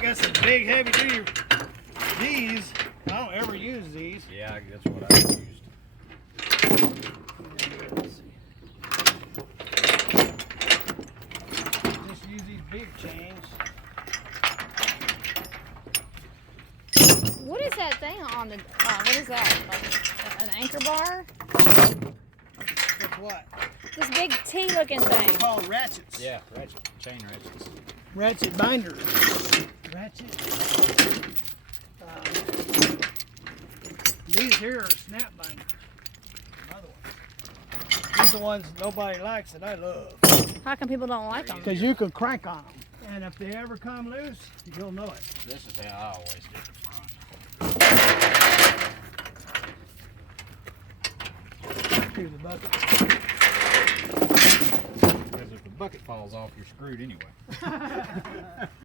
got some big heavy duty. These, I don't ever use these. Yeah, that's what I used. Just use these big chains. What is that thing on the? What is that? Like an anchor bar? With what? This big T-looking thing. It's called ratchets. Yeah, chain ratchets. Ratchet binders. Ratchet. These here are snap binders. Another one. These are the ones nobody likes that I love. How come people don't like them? Because you can crank on them. And if they ever come loose, you'll know it. This is how I always do the front. To the bucket. Because if the bucket falls off, you're screwed anyway.